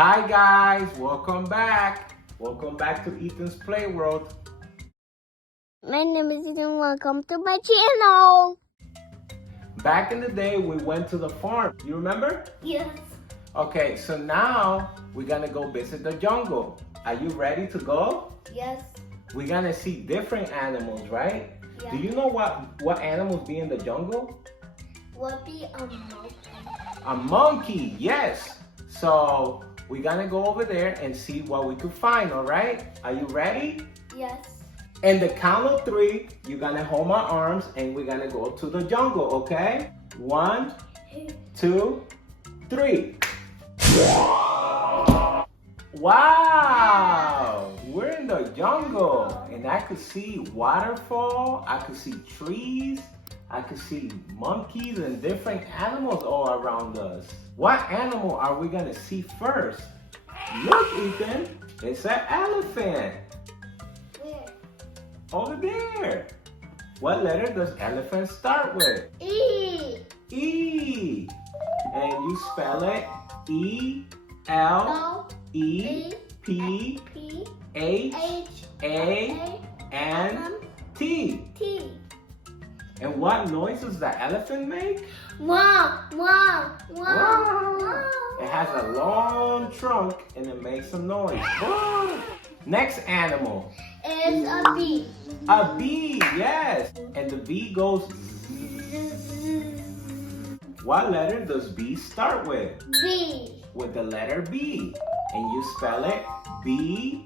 Hi guys, welcome back. Welcome back to Ethan's Play World. My name is Ethan. Welcome to my channel. Back in the day, we went to the farm. You remember? Yes. Okay, so now we're gonna go visit the jungle. Are you ready to go? Yes. We're gonna see different animals, right? Yeah. Do you know what animals be in the jungle? What be a monkey? A monkey, yes. So we're gonna go over there and see what we could find, all right? Are you ready? Yes. And the count of 3, you're gonna hold my arms and we're gonna go to the jungle, okay? 1, 2, 3. Wow! We're in the jungle and I could see waterfall, I could see trees, I could see monkeys and different animals all around us. What animal are we gonna see first? Look, Ethan, it's an elephant. Where? Over there. What letter does elephant start with? E. E. And you spell it E-L-E-P-H-A-N-T. T. And what noise does the elephant make? Wow, wow, wow. It has a long trunk and it makes some noise. Whoa. Next animal. It's a bee. A bee, yes. And the bee goes zzz. What letter does B start with? B. With the letter B. And you spell it B-E-E.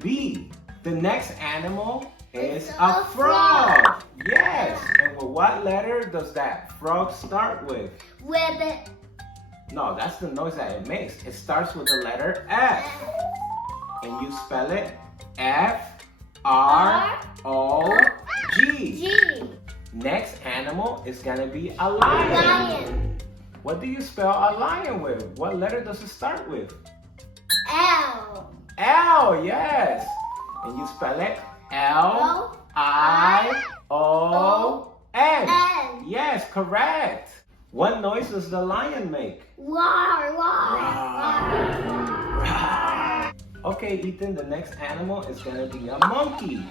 B. The next animal is a frog. Yes. And with what letter does that frog start with? With it. No, that's the noise that it makes. It starts with the letter F. And you spell it F-R-O-G. G. Next animal is gonna be a lion. Lion. What do you spell a lion with? What letter does it start with? L. L, yes. And you spell it L-I-O-N. N. Yes, correct. What noise does the lion make? Roar, roar, Roar. Okay, Ethan, the next animal is gonna be a monkey.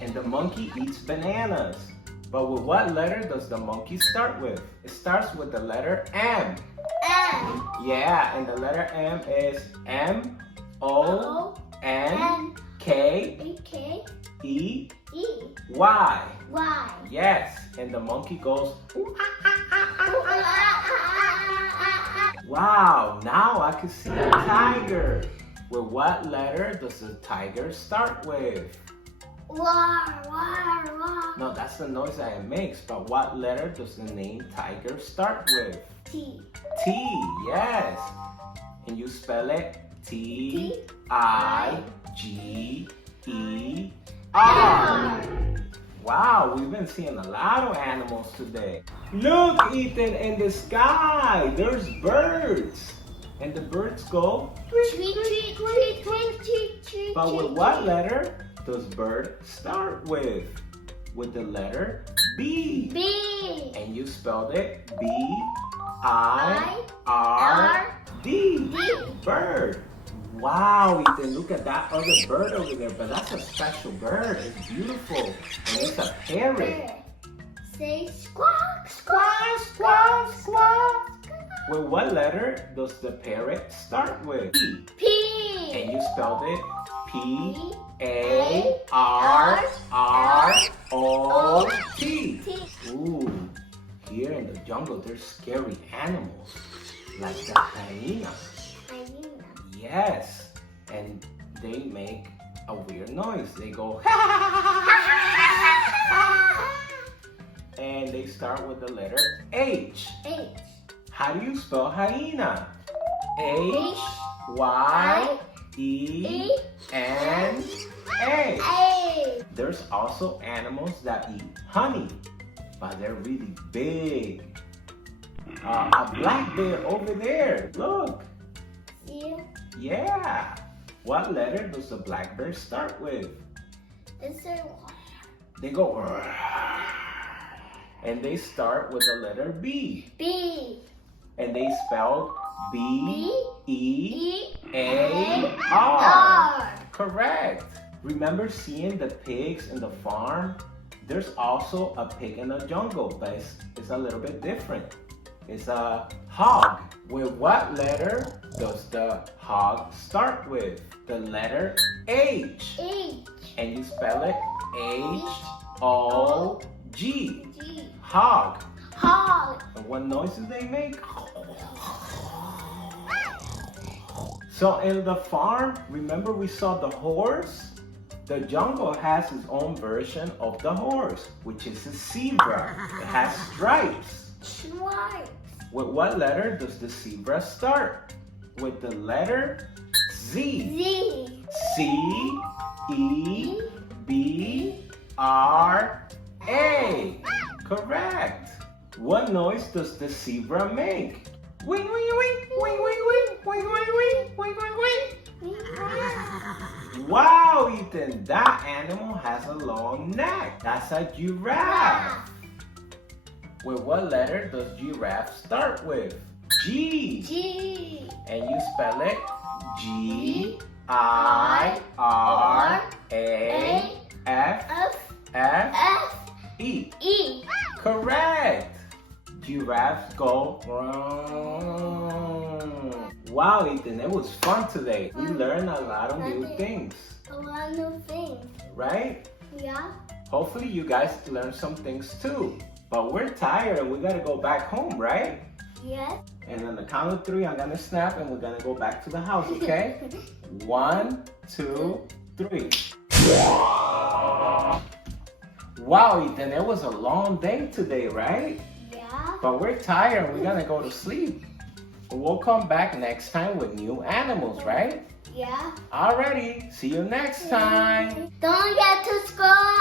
And the monkey eats bananas. But with what letter does the monkey start with? It starts with the letter M. M. Yeah, and the letter M is M-O-N-K-E-Y. Y. Yes, and the monkey goes, wow, now I can see a tiger. With what letter does the tiger start with? Roar, roar, roar. No, that's the noise that it makes, but what letter does the name tiger start with? T. T, yes. And you spell it T-I-G-E-R. Wow, we've been seeing a lot of animals today. Look, Ethan, in the sky, there's birds. And the birds go Tweet, tweet, tweet, tweet, tweet, tweet. but with what letter does bird start with? With the letter B. B. And you spelled it B-I-R-D. D. Bird. Wow, Ethan, look at that other bird over there. But that's a special bird. It's beautiful. And it's a parrot. Say squawk, Squawk, squawk, squawk. With what letter does the parrot start with? P. P. And you spelled it P-A-R-R-O-T. Ooh, here in the jungle, there's scary animals like the hyenas. Yes, and they make a weird noise. They go and they start with the letter H. H. How do you spell hyena? H-Y-E-N-A. A. There's also animals that eat honey, but they're really big. A black bear over there, look. See? Yeah. What letter does the black bear start with? It's a They go and they start with the letter B. B. And they spelled B-E-A-R. Correct. Remember seeing the pigs in the farm? There's also a pig in the jungle, but it's a little bit different. It's a hog. With what letter does the hog start with? The letter H. And you spell it H-O-G. Hog. And what noises they make? So in the farm, remember we saw the horse? The jungle has its own version of the horse, which is a zebra. It has stripes. With what letter does the zebra start? With the letter Z. C-E-B-R-A. Correct. What noise does the zebra make? Wing, wing, wing, wing, wing, wing, wing, wing, wing, wing, wing, wing. Wow, Ethan, that animal has a long neck. That's a giraffe. With what letter does giraffe start with? G. And you spell it G-I-R-A-F-F-E. Correct. Giraffes go. Wow, Ethan, it was fun today. We learned a lot of new things. Right? Yeah. Hopefully you guys learned some things too. But we're tired and we gotta go back home, right? Yes. And on the count of 3, I'm gonna snap and we're gonna go back to the house, okay? 1, 2, 3. Wow, Ethan, it was a long day today, right? Yeah. But we're tired and we're gonna go to sleep. But we'll come back next time with new animals, right? Yeah. Alrighty, see you next time. Don't forget to subscribe.